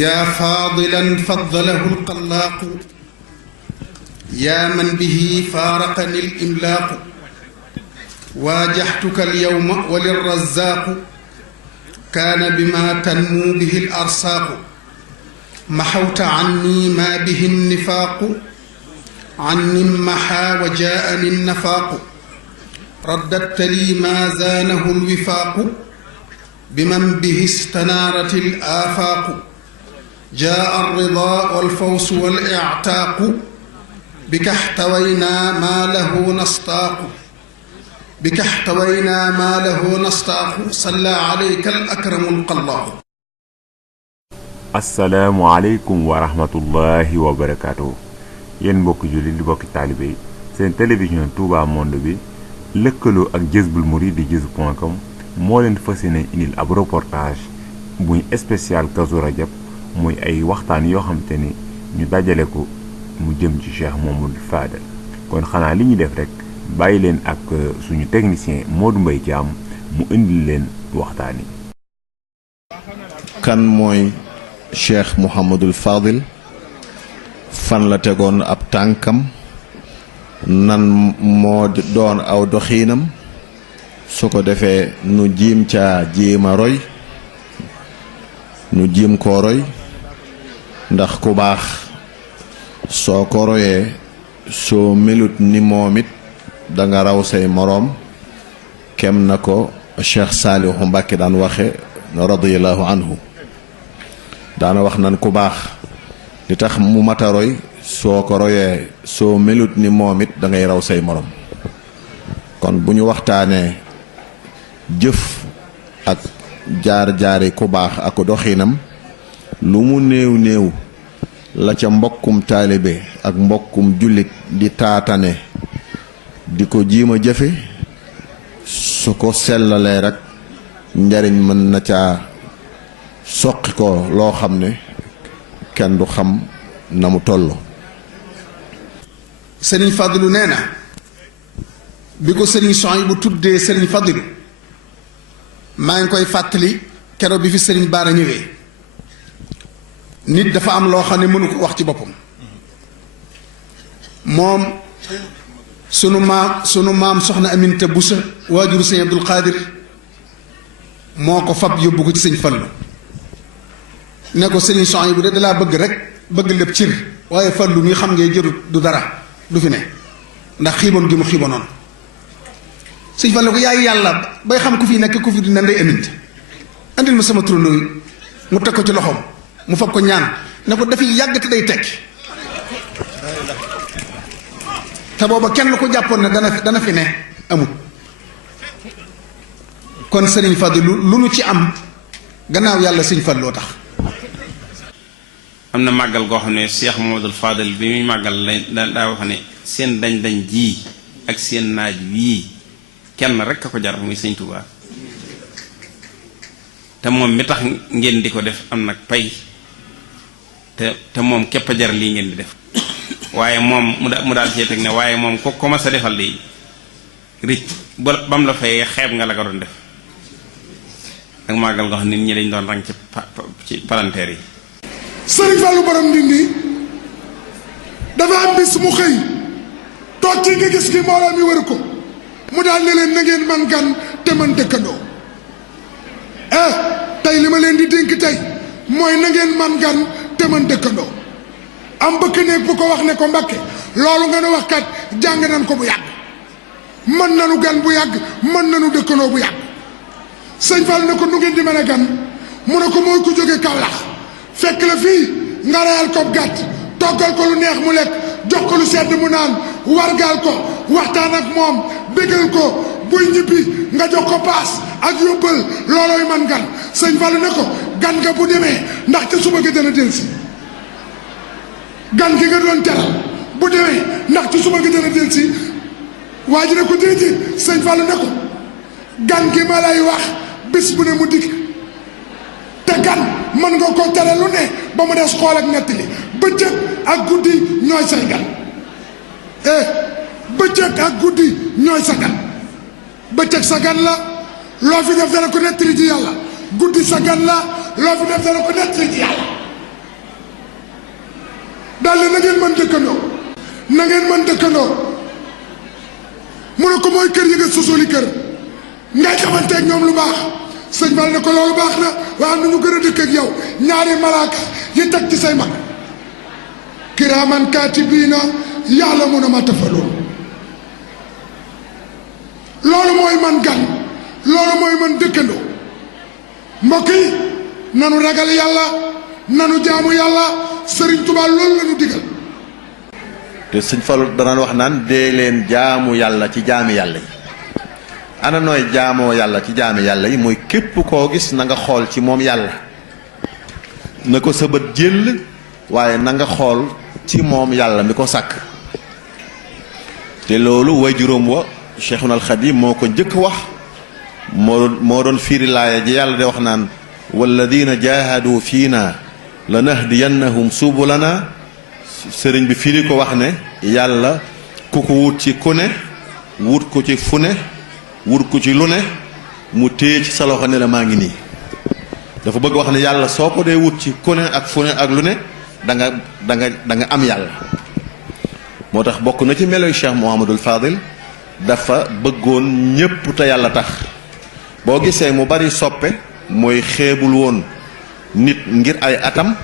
يا فاضلا فضله القلاق يا من به فارقني الإملاق واجهتك اليوم وللرزاق كان بما تنمو به الأرساق محوت عني ما به النفاق عني محا وجاءني النفاق رددت لي ما زانه الوفاق بمن به استنارت الآفاق جاء الرضا والفوز والإعتاق بك احتوينا ما له نستاق بك احتوينا ما له نستاق صلى عليك الأكرم القلاق. السلام عليكم ورحمة الله وبركاته. yéen mbokk jullit di mbokk taalibe yi seen télévision Touba Monde bi lëkkaloo ak Jazboul Mouride di jazz.com moo leen fas yéene indil ab reportage buñ spécial Kazu Rajab muy ay waxtaan yoo xamante ni ñu dajale ko mu jëm ci Cheikh Mouhamadoul Fadel. kon xanaa li ñu def rek bàyyi leen ak suñu technicien Modou Mbaye Thiam mu indil leen waxtaan yi. kan mooy Cheikh Mouhamadoul Fadel, fan la tegoon ab tànkam, nan moo doon aw doxiinam, su ko defee nu jiim caa jiima roy, nu jiim koo roy, ndax ku baax soo ko royee soo melut ni moom it danga raw say moroom, kem na ko Cheikh Saalihu Mbàkke daan waxe radiyallahu anhu. daana wax nan ku baax li tax mu mata roy soo ko royee soo melut ni moom it dangay raw say morom. kon bu ñu waxtaanee jëf ak jaar-jaari ku baax ak doxinam, lu mu néew néew la ca mbokkum taalibe ak mbokkum jullit di taatane di ko jiima jëfe, su ko sellalee rek njariñ mën na caa soqi ko loo xam ne kenn du xam na mu toll. Sëriñ Fadilu nee na bi ko sëriñ Souhaïbou bu tuddee sëriñ Fadilu maa ngi koy fàttali keroog bi fi sëriñ Baara ñëwee. nit dafa am loo xam ne mënu ko wax ci boppam. moom sunu maam soxna Aminta Busa waajuru sëñ Abdul Xaadir moo ko fab yóbbu ko ci sëñ Fallu ne ko sëriñ Souhaïbou bu de dalaa bëgg rek bëgg lépp cir waaye Fallu mi xam ngay jërut du dara du fi ne ndax xiiboon gi mu xiiboonoon. sëñ Fallu ko yaay yàlla bay xam ku fi nekk ku fi dina ndey Aminta andil ma sama turandoo yi mu teg ko ci loxoom mu fab ko ñaan ne ko dafiy yàgg te day tekki te booba kenn ko jàppoon ne dana fi ne amut. kon sëriñ Fadilu lu nu ci am gannaaw yàlla sëñ Falloo tax. am na màggal goo xam ne Cheikh Mouhamadoul Fadel bi muy màggal daa wax ne seen dañ ji ak seen naaj wii kenn rek a ko jar muy sëñ Touba te moom mi tax ngeen di ko def am nag pay te moom képp a jar lii ngeen di def. waaye moom mu daal cee teg ne waaye moom ko ma sa defal di rëcc ba mu la fayee xeeb nga la ko doon def ak màggal goo xam nit ñi dañ doon rang ci palanteer yi. Sëriñ Fallu borom Ndindi dafa am bis mu xëy toog ci nga gis ki mbooloo mi wër ko mu daal ne leen na ngeen man gan te man dëkkandoo. tey li ma leen di dénk tey mooy na ngeen man gan te man dëkkandoo. am bëkk néeg bu ko wax ne ko Mbàkke loolu nga nu wax kat jàng nan ko bu yàgg mën nanu gan bu yàgg mën nanu dëkkandoo bu yàgg. sëñ Fall ne ko nu ngeen di mën a gan mu ne ko mooy ku jóge Kawlax fekk la fii nga reyal ko gàtt toggal ko lu neex mu lekk jox ko lu sedd mu naan wargaal ko waxtaan ak moom bégal ko buy ñibbi nga jox ko paas ak yóbbal loolooy man gan. sëñ Fall ne ko gan nga bu demee ndax ca suba ga dana delsi gan gi nga doon teral bu demee ndax ci suba gi dana del si. waa ji ne ko déedéet sëñ Fall ne ko gan gi ma lay wax bis bu ne mu dikk te gan mën nga ko tere lu ne ba mu des xool ak nettali bëccëg ak guddi ñooy say gan. bëccëg ak guddi ñooy sa gan. bëccëg sa gan la loo fi def dana ko nettali ci yàlla, guddi sa gan la loo fi def dana ko nettali ci yàlla. ngeen mën dëkkandoo na ngeen mën dëkkandoo mu ne ko mooy kër yi nga sosoli kër ngay xamanteeg ñoom lu baax sëñ Fall ne ko loolu baax na waaye am na ñu gën a dëkk ak yow ñaari malaaka yi teg ci say mag kiraaman kaatibiina ya'lamuuna maa taf'aluun loolu mooy man gan loolu mooy man dëkkandoo mbokk yi nanu ragal yàlla nanu jaamu yàlla Sëriñ Tuubaa loolu la ñu digal. te sëñ Fallu danaan wax naan dee leen jaamu yàlla ci jaami yàlla yi ana nooy jaamoo yàlla ci jaami yàlla yi mooy képp koo gis na nga xool ci moom yàlla na ko sa bët jël waaye na nga xool ci moom yàlla mi ko sàkk te loolu way juróom wa Cheikhuna al Xadim moo ko njëkk wax moo doon fiiri laaya ji yàlla de wax naan walladina jahadu fiina lanahdiyannahum subulana sëriñ bi firi ko wax ne yàlla ku ko wut ci ku ne wut ko ci fu ne wut ko ci lu ne mu téye ci sa loxo ne la maa ngi nii dafa bëgg wax ne yàlla soo ko dee wut ci ku ne ak fu ne ak lu ne da nga am yàlla moo tax bokk na ci meloy Cheikh Mouhamadul Fadil dafa bëggoon ñépp te yàlla tax boo gisee mu bari soppe mooy xeebul woon nit ngir ay atam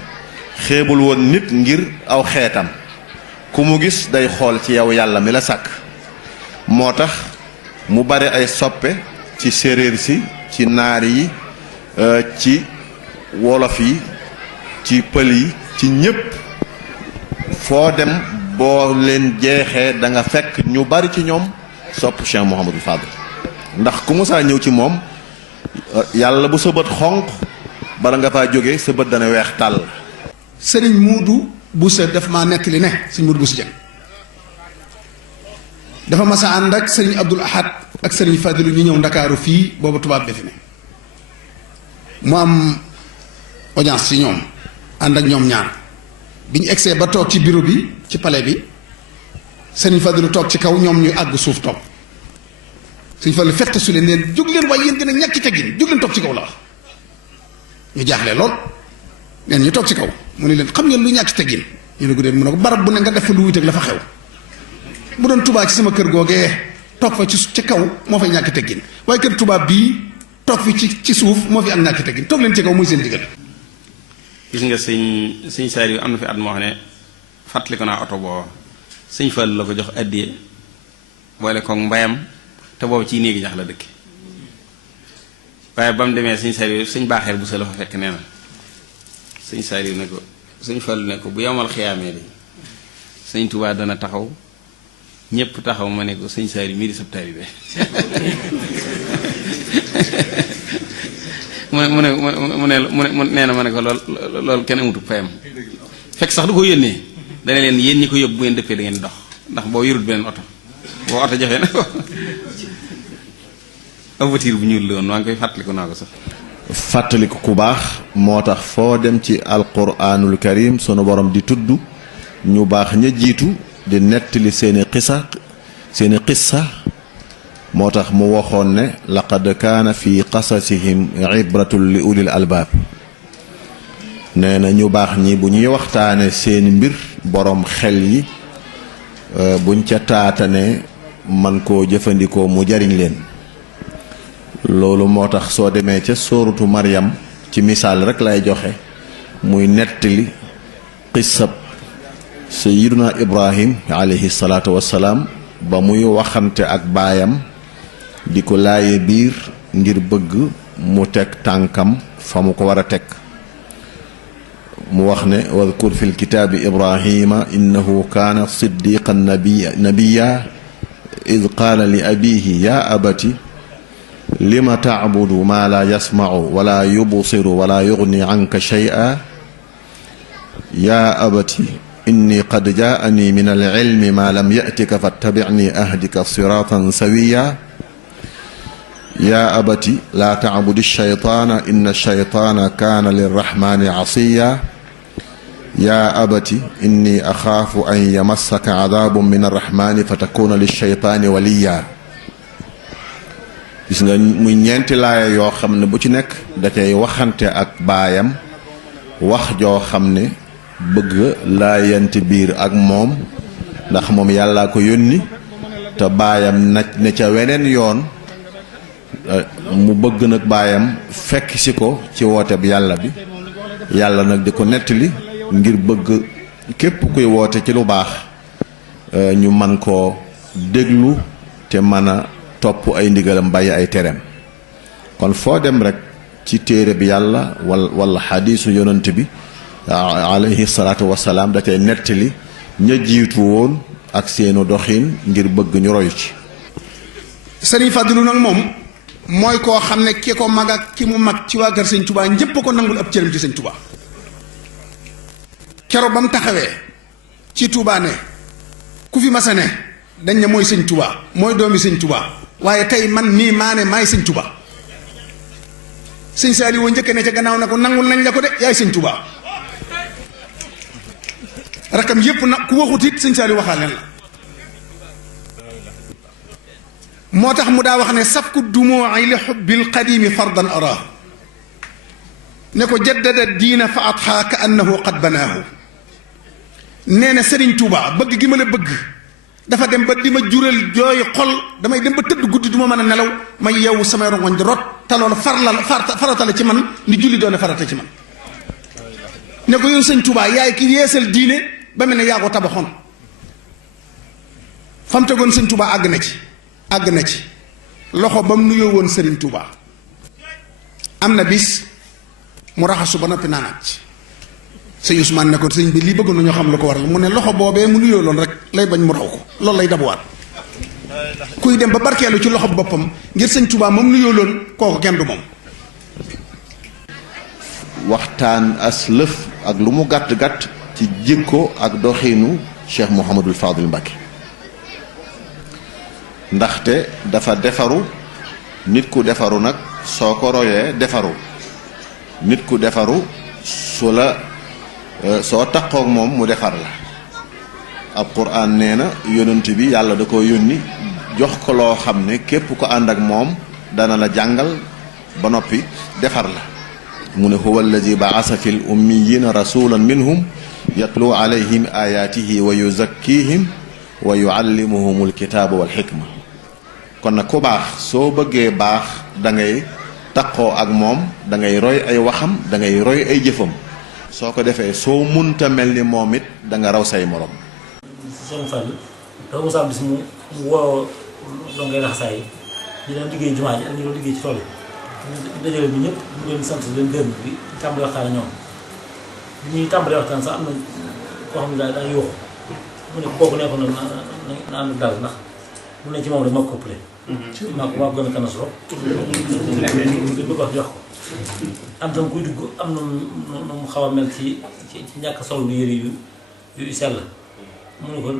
xeebul woon nit ngir aw xeetam ku mu gis day xool ci yow yàlla mi la sàkk moo tax mu bari ay soppe ci séeréer si ci naar yi ci wolof yi ci pël yi ci ñépp foo dem boo leen jeexee da nga fekk ñu bari ci ñoom sopp Cheikh Mouhamadou Fadil ndax ku musaa ñëw ci moom yàlla bu sa bët xonq bala nga faa jóge sa bët dana weex tàll. sëriñ Muudu Busa daf maa nettali ne sëriñ Muudu Busa Jeng dafa mas a ànd ak sëriñ Abdul Ahad ak sëriñ Fadilu ñu ñëw ndakaaru fii boobu tubaab defi ne mu am audience ci ñoom ànd ak ñoom ñaar bi ñu egsee ba toog ci bureau bi ci palais bi sëriñ Fadilu toog ci kaw ñoom ñu àgg suuf toog sëriñ Fadilu fett su leen jóg leen waaye yéen gën a ñàkki teggin jóg leen toog ci kaw la wax ñu jaaxle lool neen ñu toog ci kaw mu ne leen xam ngeen lu ñàkki teggin ñu ne ko déet mu ne ko barab bu ne nga def fa lu wuteeg la fa xew bu doon tubaab ci sama kër googee toog fa ci kaw moo fay ñàkki teggin waaye kër tubaab bii toog fi ci suuf moo fi am ñàkki teggin toog leen ci kaw muy seen digal. gis nga sëñ Saaliw am na fi at moo xam ne fàttali ko naa oto booba sëñ Fallu la ko jox addiye boole koog mbayam te boobu ciy néegi ñax la dëkk waaye ba mu demee sëñ Saaliw sëñ baaxeer bu sa la fa fekk nee na sëñ Saaliw ne ko sëñ Fallu ne ko bu yomal xiyaamee de sëñ Tuubaa dana taxaw ñépp taxaw ma ne ko sëñ Saaliw mii di sab taalibe mu nee na ma ne ko loolu kenn amutu payam fekk sax du ko yónnee dana leen yéen ñi ko yóbbu bu ngeen dëppee da ngeen dox ndax boo yorut beneen oto boo oto joxee na ko voiture bu ñuul la woon maa ngi koy fàttaliku naa ko sax fàttaliku ku baax moo tax foo dem ci alquraanul karim sunu borom di tudd ñu baax ña jiitu di nettali seeni qissa moo tax mu waxoon ne laqad kaana fi qasasihim ibratun li ulil albaab nee na ñu baax ñi bu ñuy waxtaane seeni mbir borom xel yi buñ ca taatane man koo jëfandikoo mu jariñ leen loolu moo tax soo demee ca sóoratu Maryam ci misaal rek lay joxe muy nettali qissab sayyiduna Ibrahim alayhi salaatu wassalaam ba muy waxante ak baayam di ko laaye biir ngir bëgg mu teg tànkam fa mu ko war a teg mu wax ne wadkur fi lkitaabi ibrahima innahu kaana siddiqan nabiya id qaala li abihi ya abati lima tacbudu maa laa yasmacu wala yubsiru wala yugni canka shay'a ya abati inni qad jaa'ani min alcilmi maa lam yatika fattabicni ahdika siraatan sawiya yaa abati laa tacbudi shaytaana inna shaytaana kaana lirrahmaani casiya yaa abati inni axaafu an yamassaka cadaabun min arrahmaani fa takuuna lishaytaani waliya gis nga muy ñeenti laaya yoo xam ne bu ci nekk da cay waxante ak baayam wax joo xam ne bëgg laayante biir ak moom ndax moom yàllaa ko yónni te baayam ne ca weneen yoon mu bëgg nag baayam fekk si ko ci woote bi yàlla nag di ko nettali ngir bëgg képp kuy woote ci lu baax ñu man koo déglu te mën a topp ay ndigalam bàyyi ay tereem kon foo dem rek ci téere bi yàlla wala xadiisu yonent bi alayhi salaatu wasalaam da cay nettali ña jiitu woon ak seenu doxin ngir bëgg ñu royu ci. Sëriñ Fadilu nag moom mooy koo xam ne ki ko mag ak ki mu mag ci waa kër sëñ Tuubaa ñépp ko nangul ab cëram ci sëñ Tuubaa keroog ba mu taxawee ci Tuubaa ne ku fi masa ne dañ ne mooy sëñ Tuubaa mooy doomi sëñ Tuubaa waaye tey man nii maa ne maay sëñ Tuubaa sëñ Saaliw wa njëkk ne ca gannaaw na ko nangul nañ la ko de yaay sëñ Tuubaa rakam yépp nag ku waxut it sëñ Saaliw waxaa leen la moo tax mu daa wax ne safku dumuu'i li xubbil qadiimi fardan araa ne ko jaddada diina fa atxaa ka annahu qad banaahu nee na Sëriñ Tuubaa bëgg gi ma la bëgg dafa dem ba di ma jural jooy xol damay dem ba tëdd guddi du ma mën a nelaw ma yeewu samay rongoñ di rot te loolu farata la ci man ni julli doone farata ci man ne ko yow sëñ Tuubaa yaay ki yeesal diine ba mel ne yaa ko tabaxoon fa mu tegoon sëñ Tuubaa àgg na ci loxo ba mu nuyoo woon Sëriñ Tuubaa am na bis mu raxasu ba noppi naanaat ci sëñ Ousmane ne ko sëñ bi lii bëgg nañoo xam lu ko waral mu ne loxo boobee mu nuyoo loon rek lay bañ mu raw ko loolu lay dabuwaat kuy dem ba barkeelu ci loxo boppam ngir sëñ Tuubaa moom nuyoo loon kooku kenn du moom. waxtaan as lëf ak lu mu gàtt-gàtt ci jikko ak doxiinu Cheikh Mouhamadul Fadil Mbacké ndaxte dafa defaru nit ku defaru nag soo ko royee defaru nit ku defaru soo taqoog moom mu defar la alquran nee na yonent bi yàlla da ko yónni jox ko loo xam ne képp ko ànd ak moom dana la jàngal ba noppi defar la mu ne huwa alladi baasa fi l ummiyina rasulan minhum yatlu alayhim ayatihi wa yuzakkihim wa yuallimuhum alkitaaba wal xikma kon nag ku baax soo bëggee baax da ngay taqoo ak moom da ngay roy ay waxam da ngay roy ay jëfam soo ko defee soo munta mel ni moom it da nga raw say morom. sëñ Fall dafa mos a am bis mu woo doo ngay raxasaay yi ñu doon liggéey jumaa ji ak ñu doon liggéey ci tool yi dajale bi ñëpp ñu leen sant leen gërëm bi tàmbali waxtaan ak ñoom bi ñuy tàmbalee waxtaan sax am na koo xam ne daa yóoxu mu ne kooku nekkoon na ànd dal ndax mu ne ci moom rek maa ko ëppale maa ko gën a kana solo bëgg wax jox ko am tam kuy dugg am na mu xaw a mel ci ñàkk sol lu yëre yu sell mu ne ko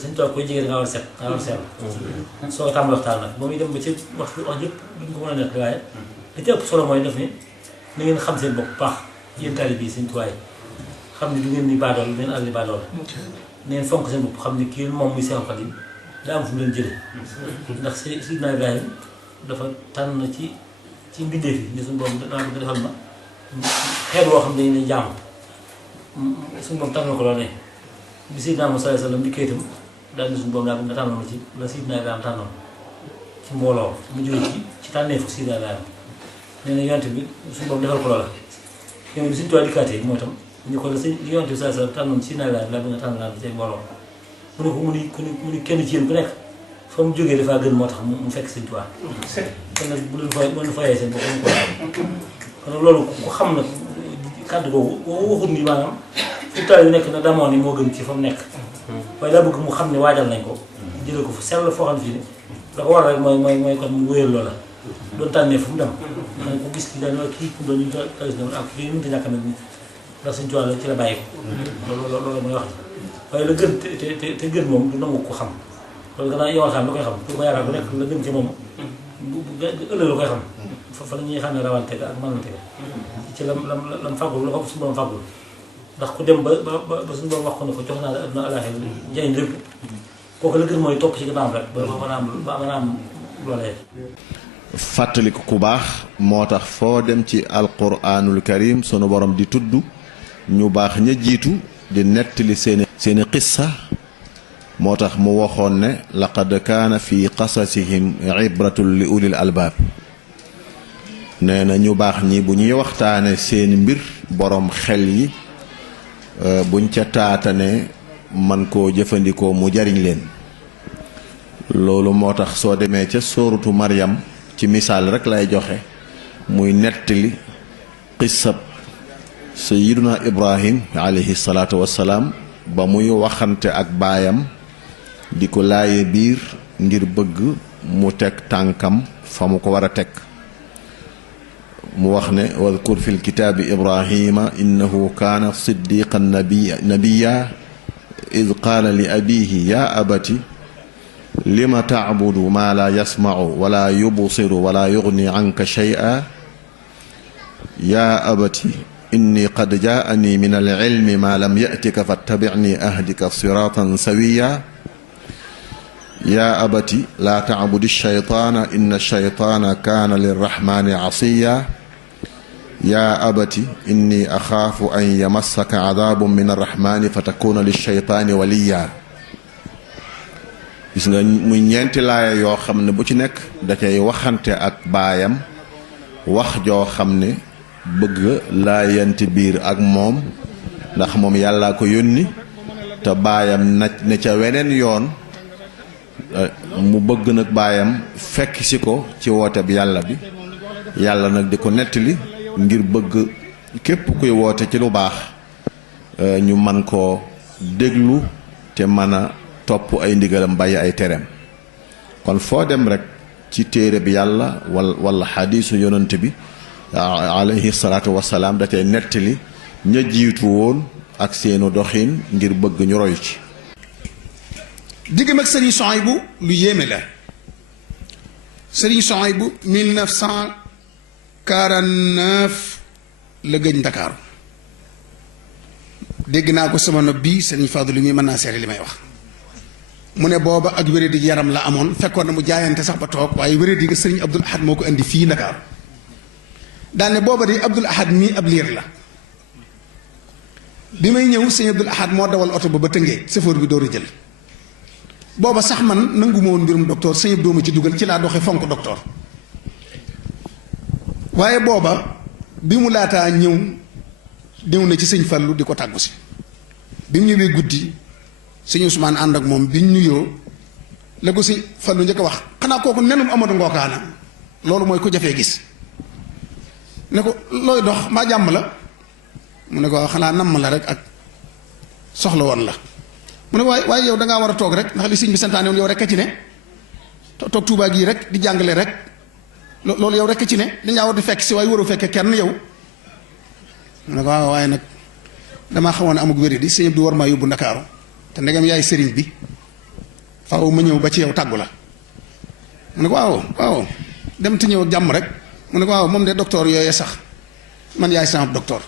suñ toog koy jigéen nga war a set nga war a sell soo tàmbali waxtaan nag ba muy dem ba ci wax yëpp duñ ko mën a nekk waaye li ci ëpp solo mooy def ni na ngeen xam seen bopp baax yéen taalibe bi Sëñ Tuubaa xam ne du ngeen ni baadool du ngeen àll baadool neen fonk seen bopp xam ne kii moom muy Seexul Xadiim daa am fu mu leen jële ndax Sidna Ibrahima dafa tànn ci mbindeef yi ni suñu borom danaa bëgg defal ma xeet woo xam ne dañu ne jàmm suñu borom tànn na ko loolu ne bi Sidna Muhammad sallallahu alayhi wasallam di kayitam daal ni suñu borom daa bëgg nga tànnoon ma ci la Sidna Ibrahima tànnoon ci mbooloo mu jóge ci tànneefu Sidna Ibrahima nee na yonent bi suñu borom defal ko loola yow bi suñu tuwaa dikkaatee moo tam ñu ko la si li yonent bi sallallahu alayhi wasallam tànnoon Sidna Ibrahima laa bëgg nga tànn laa ci mbooloo mu ne ko mu ni kenn ci yéen ku nekk fa mu jógee dafaa gën moo tax mu fekk Sëñ Tuubaa kon nag bu leen fayee seen bopp kon nag loolu ku xam nag kàddu googu waxut ni maanaam fu taal yu nekk na damoo ni moo gën ci fa mu nekk waaye daa bëgg mu xam ne waajal nañ ko jële ko fu sell foo xam ne fii ne da ko war rek mooy kon mu wéyal loola doon tànnee fu mu dem nañ ko gis ki daal kii ku doon ñu talis na ak kii mënta ñàkk nag ndax Sëñ Tuubaa la ci la bàyyi ko loolu mooy wax waaye la gën te gën moom du nangu ko xam loolu gannaaw yow xam la koy xam pour ko yaakaar bu nekk la gën ci moom ëllëg la koy xam fa la ñuy xam ne rawante ga ak mënante ga ci lam fàggul la ko suñu borom fàggul ndax ku dem ba suñu borom wax ko ne ko jox naa la adduna alaaxira njëriñ lépp kooku la gën mooy topp ci gannaaw rek ba mën a am loolee. fàttaliku ku baax moo tax foo dem ci alquranul karim sunu borom di tudd ñu baax ña jiitu di nettali seeni qissa moo tax mu waxoon ne laqad kaana fi qasasihim ibratun li ulil albaab nee na ñu baax ñi bu ñuy waxtaane seeni mbir boroom xel yi buñ ca taatane man koo jëfandikoo mu jariñ leen loolu moo tax soo demee ca sóoratu Maryam ci misaal rek lay joxe muy nettali qissab sayyiduna Ibrahim alayhi salaatu wassalaam ba muy waxante ak baayam di ko laaye biir ngir bëgg mu teg tànkam fa mu ko war a teg mu wax ne wadkur fi lkitaabi Ibrahima innahu kaana siddiqan nabiyya id qaala li abihi ya abati lima tacbudu maa laa yasmacu wala yubsiru wala yugni canka shay'a yaa abati inni qad jaa'anii min alcilmi maa lam ya'tika fattabicnii ahdika siraatan sawiya yaa abati laa tacbudi shaytaana inna shaytaana kaana lirraxmaani casiya yaa abati inni axaafu an yamassaka cadaabun min arraxmaani fatakuuna lishaytaani waliya gis nga muy ñeenti laaya yoo xam ne bu ci nekk da cay waxante ak baayam wax joo xam ne bëgg laayanti biir ak moom ndax moom yàllaa ko yónni te baayam ne ca weneen yoon mu bëgg nag baayam fekk si ko ci woote bi yàlla bi yàlla nag di ko nettali ngir bëgg képp kuy woote ci lu baax ñu man koo déglu te mën a topp ay ndigalam bàyyi ay tereem kon foo dem rek ci téere bi yàlla wala xadiisu yonent bi alayhi salaatu wasalaam da cay nettali ña jiitu woon ak seenu doxin ngir bëgg ñu roy ci diggam ak sëriñ Souhaïbou lu yéeme la sëriñ Souhaïbou 1949 la gëj Ndakaaru dégg naa ko sama nopp bii sëriñ Fadlu mi mën naa seere li may wax mu ne booba ak wéradi yaram la amoon fekkoon na mu jaayante sax ba toog waaye wéradi ga sëriñ Abdul Ahad moo ko indi fii Ndakaaru daane booba di Abdul Ahad mii ab liir la bi may ñëw sëriñ Abdul Ahad moo dawal oto ba Tëngéej chauffeur bi door a jël booba sax man nangu ma woon mbirum docteur sëñ dooma ci dugal ci laa doxee fonk docteur waaye booba bi mu laataa ñëw na ci sëñ Fallu di ko tàggu si bi mu ñëwee guddi sëñ Ousmane ànd ak moom biñ nuyoo la ko sëñ Fallu njëkk a wax xanaa kooku nenum Amadou Ngokaana loolu mooy ko jafee gis ne ko looy dox maa jàmm la mu ne ko xanaa namm la rek ak soxla woon la mu ne waaye yow dangaa war a toog rek ndax li sëñ bi santaane woon yow rek a ci ne toog Tuubaa gii rek di jàngale rek loolu yow rek a ci ne dañ laa war di fekk si waaye waroo fekke kenn yow mu ne ko waaw waaye nag damaa xamoon ne amug wéri di sëñ bi war maa yóbbu Ndakaaru te ndegam yaay sëriñ bi faaw ma ñëw ba ci yow tàggu la mu ne ko waaw dem te ñëw ak jàmm rek mu ne ko waaw moom de docteur yooyee sax man yaay sama docteur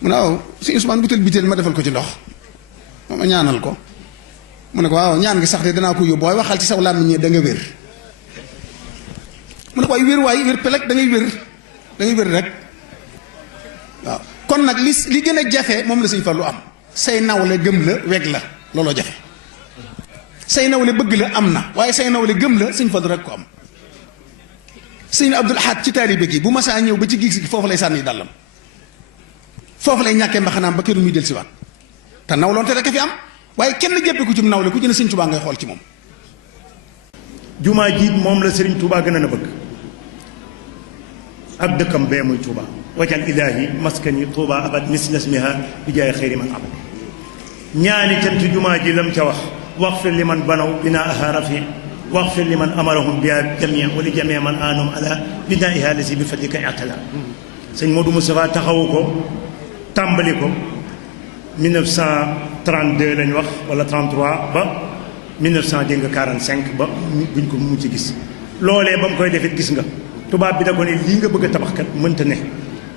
mu ne waaw sëñ Ousmane butéel biteel ma defal ko ci ndox ma ñaanal ko mu ne ko waaw ñaan gi sax de danaa ko yóbbu waaye waxal ci saw làmmiñ da nga wér mu ne ko waaye wér pelek da ngay wér rek waaw kon nag li gën a jafe moom la sëñ Fallu am say nawle gëm la weg la looloo jafe say nawle bëgg la am na waaye say nawle gëm la sëñ Fallu rek ko am sëñ Abdul Ahad ci taalibe gi bu masaa ñëw ba ci giig gi foofu lay sànni dàllam foofu lay ñàkkee mbaxanaam ba këru muy del siwaat te nawloonte rek a fi am waaye kenn jëppe ku ci nawle ku jëne sëñ Tuubaa ngay xool ci moom jumaa jiit moom la sëriñ Tuubaa gën a na bëgg ak dëkkam bee muy Tuubaa wajal ilaahi maskani Tuubaa abad mislasmiha bi jaay xëyri man abad ñaani cant jumaa ji lam ca wax fir li man banaw binaaha rafi wax fir li man amarahum biha jamia wali jamia man aanum ala binaiha lasi bi fadlika i'tala sëñ Modou Moustapha taxawu ko tàmbali ko 1932 lañ wax wala 33 ba 1945 ba buñ ko mu ci gis loolee ba mu koy defit gis nga tubaab bi da ko ne lii nga bëgg a tabax kat mënta ne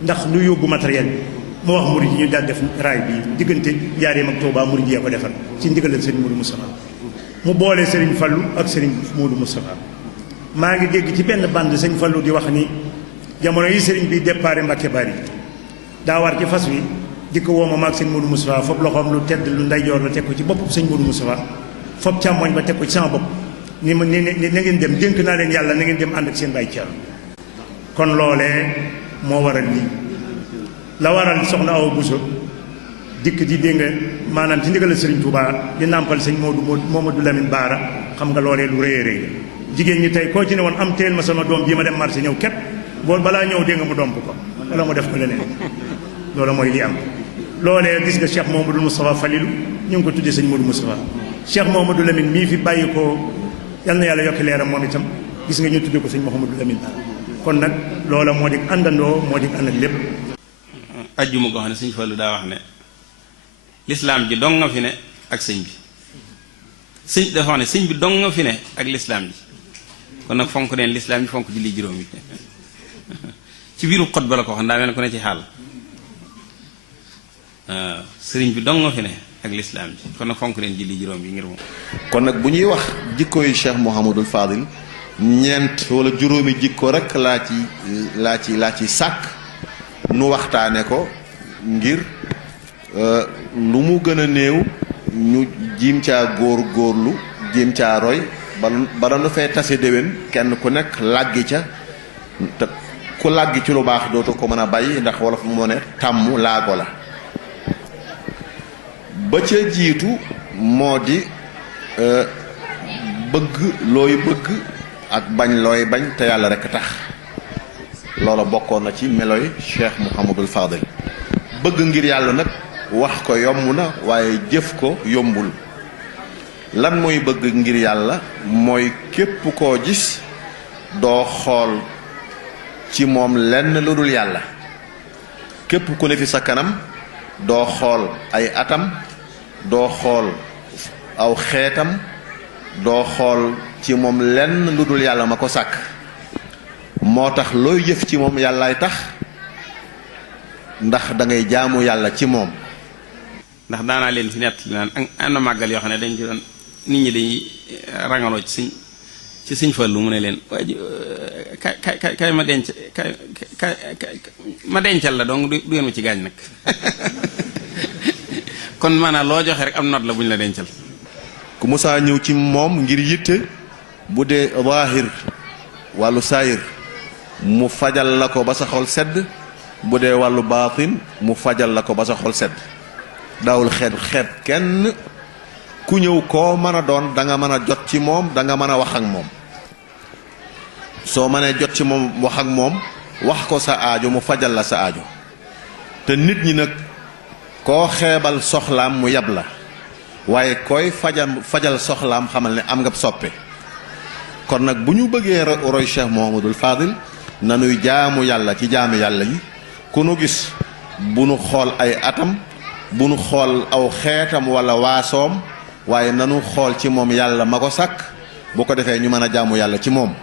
ndax lu yóbbu matériel bi mu wax murid yi ñu daal def raay bi diggante Njaaréem ak Tuubaa murid yee ko defar ci ndigalal sëriñ Modou Moustapha mu boole sëriñ Fallu ak sëriñ Modou Moustapha maa ngi dégg ci benn bande sëriñ Fallu di wax ni jamono yi sëriñ bi déparé Mbàkke Bari daa war ci fas wi dikk woo ma maag sëñ Modou Moustapha fopp loxoom lu tedd lu ndeyjoor la teg ko ci bopp sëñ Modou Moustapha fopp càmmoñ ba teg ko ci sama bopp ni ma na ngeen dem dénk naa leen yàlla na ngeen dem ànd ak seen bàyyi Ceerno kon loolee moo waral lii la waral soxna Awa Bousso dikk di dégg nga maanaam ci ndigal Serigne Touba di nàmpal sëñ Momadou Lamine Baara xam nga loolee lu rëy a rëy jigéen ñi tey koo ci ne woon am teel ma sama doom bii ma dem marché ñëw képp boo balaa ñëw dégg nga mu domp ko wala mu def ko leneen loolu mooy li am. loolee gis nga Cheikh Mouhamadou Moustapha Falilou ñu ngi ko tuddee sëñ Modou Moustapha Cheikh Mouhamadou Lamine mii fi bàyyi ko yal na yàlla yokki leeram moom itam gis nga ñu tuddee ko sëñ Mouhamadou Lamine Baara kon nag loola moo di àndandoo moo di ànd ak lépp. ajjuma goo xam ne sëñ Fallu daa wax ne lislaam ji dong nga fi ne ak sëñ bi sëñ dafa wax ne sëñ bi dong nga fi ne ak lislaam ji kon nag fonk neen lislaam ji fonk julli juróom yi ci biiru xot ba la ko wax daa mel ne ku ne ci xaal sëriñ bi dong nga fi ne ak lislaam ji kon nag fonk neen julli juróom yi ngir moom. kon nag bu ñuy wax jikko yu Cheikh Mouhamadul Fadil ñeent wala juróomi jikko rek laa ci sàkk nu waxtaane ko ngir lu mu gën a néew ñu jiim caa góorlu jiim caa roy bala nu fee tase déwén kenn ku nekk làggi ca te ku làggi ci lu baax dootu ko mën a bàyyi ndax wolof moo ne tàmm laago la ba ca jiitu moo di bëgg looy bëgg ak bañ looy bañ te yàlla rekk tax loola bokkoon na ci meloy Cheikh Mouhamadul Fadil bëgg ngir yàlla nag wax ko yomb na waaye jëf ko yombul lan mooy bëgg ngir yàlla mooy képp koo gis doo xool ci moom lenn lu dul yàlla képp ku ne fi sa kanam doo xool ay atam doo xool aw xeetam doo xool ci moom lenn lu dul yàlla ma ko sàkk moo tax looy jëf ci moom yàllaay tax ndax da ngay jaamu yàlla ci moom. ndax daanaa leen fi nett li naan am na màggal yoo xam ne dañ ci doon nit ñi dañuy rangaloo ci sëñ Fallu mu ne leen waa ji kay ma denc kay ma dencal la donc du ngeen ma ci gaañ nag kon maanaam loo joxe rek am note la bu ñu la dencal. ku musaa ñëw ci moom ngir yitte bu dee zaahir wàllu saayir mu fajal la ko ba sa xol sedd bu dee wàllu baatin mu fajal la ko ba sa xol sedd daawul xeeb kenn ku ñëw koo mën a doon da nga mën a jot ci moom da nga mën a wax ak moom soo mënee jot ci moom wax ak moom wax ko sa aajo mu fajal la sa aajo te nit ñi nag koo xeebal soxlaam mu yab la waaye koy fajal soxlaam xamal ne am nga soppe kon nag bu ñu bëggee roy Cheikh Mouhamadul Fadil nanuy jaamu yàlla ci jaamu yàlla yi ku nu gis bu nu xool ay atam bu nu xool aw xeetam wala waasoom waaye nanu xool ci moom yàlla ma ko sàkk bu ko defee ñu mën a jaamu yàlla ci moom.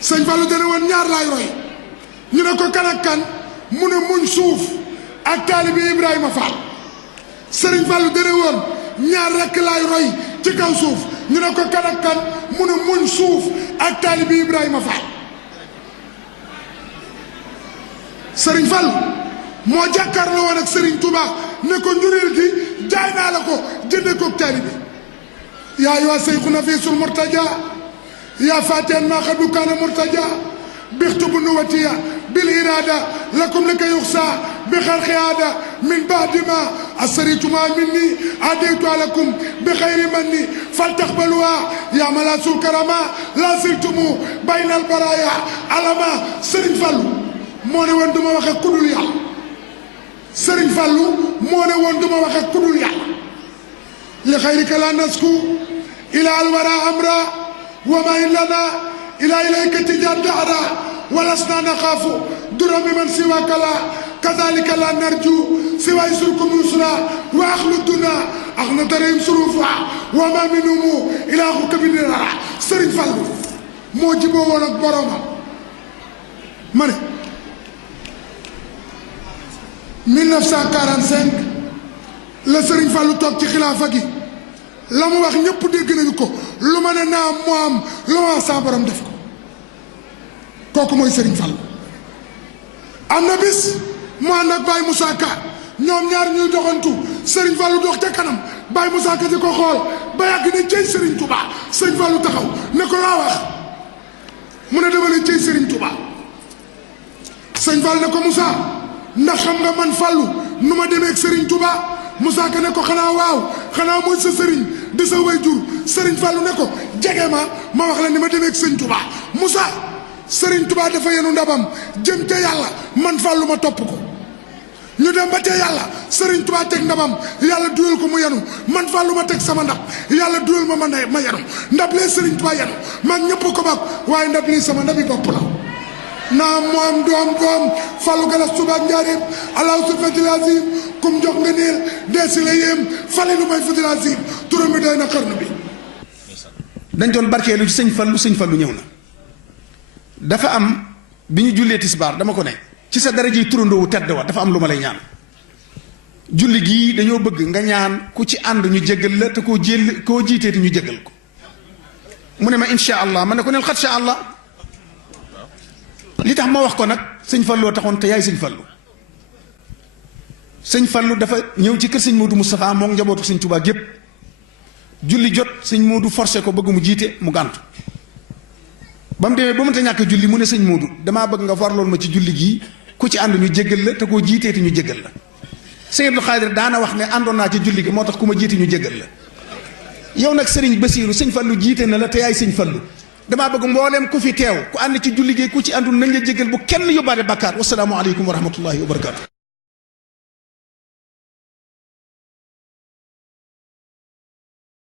sëñ Fallou dana woon ñaar laay roy ñu ne ko kan ak kan mu ne muñ suuf ak taalibi Ibrahima Fall sëriñ Fallou dana woon ñaar rekk laay roy ci kaw suuf ñu ne ko kan ak kan mu ne muñ suuf ak taalibi Ibrahima Fall sëriñ Fallou moo jàkkaarloo woon ak sëriñ Touba ne ko njureel gi jaay naa la ko jënde koog taalibi yaa ayyuha seyxu nafiisul murtaja yaa faatihan maa xadu kaana murtaja bixtu bu nuwatiya bil iraada lakum li ka yuxsa bi xalqi aada min baadi ma asrituma minni adeytu alakum bi xayri manni faltaxbaluha yaa malaasul karama laa siltumu bayna al baraya alama sëriñ Fallu moo ne woon duma wax ak kudul yàlla sëriñ Fallu moo ne woon duma wax ak kudul yàlla li xayrika la nasku ila alwara amra wa ma in lana ila ilayka tijan dahra walasna naxaafu dura mi man siwaka la kadalika la narju siwa surkum yusra wa axluduna axna darihim surufa wa ma minumu ila xuka bidira sëriñ Fallu moo jiboo woon ak boromam ma ne 1945 la sëriñ Fallu toog ci xilaafa gi la mu wax ñëpp dégg nañu ko lu ma ne naa mu am lu ma sa borom def ko kooku mooy sëriñ Fallu am na bis mu ànd ak Baye Moussa Ka ñoom ñaar ñuy doxantu Serigne Fallou dox ca kanam Baye Moussa Ka di ko xool ba yàgg ne cey Serigne Touba Serigne Fallou taxaw ne ko laa wax mu ne dama ne cey Serigne Touba Serigne Fallou ne ko Moussa ndax xam nga man Fallou nu ma demee ak Serigne Touba Moussa Ka ne ko xanaa waaw xanaa mooy sa Serigne di sa wayjur Serigne Fallou ne ko jege ma wax la ni ma demee ak Serigne Touba Moussa Serigne Touba dafa yenu ndabam jëm ca yàlla man Fallou ma topp ko ñu dem ba ca yàlla Serigne Touba teg ndabam yàlla duyal ko mu yenu man Fallou ma teg sama ndab yàlla duyal ma ma yenu ndab lee Serigne Touba yenu man ñëpp ko bak waaye ndab lii sama ndabi bopp la naam mu am doom Fallou Galas Touba njaareem alaaw su fetil azim kum jox nga niil dee si la yéem fale lu may fetil azim turam bi doy na xarnu bi dañ doon barkeelu ci sëñ Fallu ñëw na dafa am bi ñu jullee tisbaar dama ko ne ci sa dara ji turandoowu tedd wa dafa am lu ma lay ñaan julli gii dañoo bëgg nga ñaan ku ci ànd ñu jéggal la te koo jiiteeti ñu jéggal ko mu ne ma insha allah ma ne ko neel xat sha allah li tax ma wax ko nag sëñ Falloo taxoon te yaay sëñ Fallu dafa ñëw ci kër sëñ Modou Moustapha moom njabootu sëñ Touba gépp julli jot sëñ Modou forcé ko bëgg mu jiite mu gàntu ba mu demee ba mënta ñàkk julli mu ne sëñ Modou damaa bëgg nga farloon ma ci julli gii ku ci ànd ñu jéggal la te koo jiiteeti ñu jéggal la sëñ Abdou Khadir daana wax ne àndoon naa ci julli gi moo tax ku ma jiite ñu jéggal la yow nag sëriñ Basiiru sëñ Fallu jiite na la te yaay sëñ Fallu damaa bëgg mbooleem ku fi teew ku ànd ci julli gi ku ci àndul nañ la jéggal bu kenn yóbbaale bàkkaar wasalaamu aleykum wa rahmatullahi wa barakaatu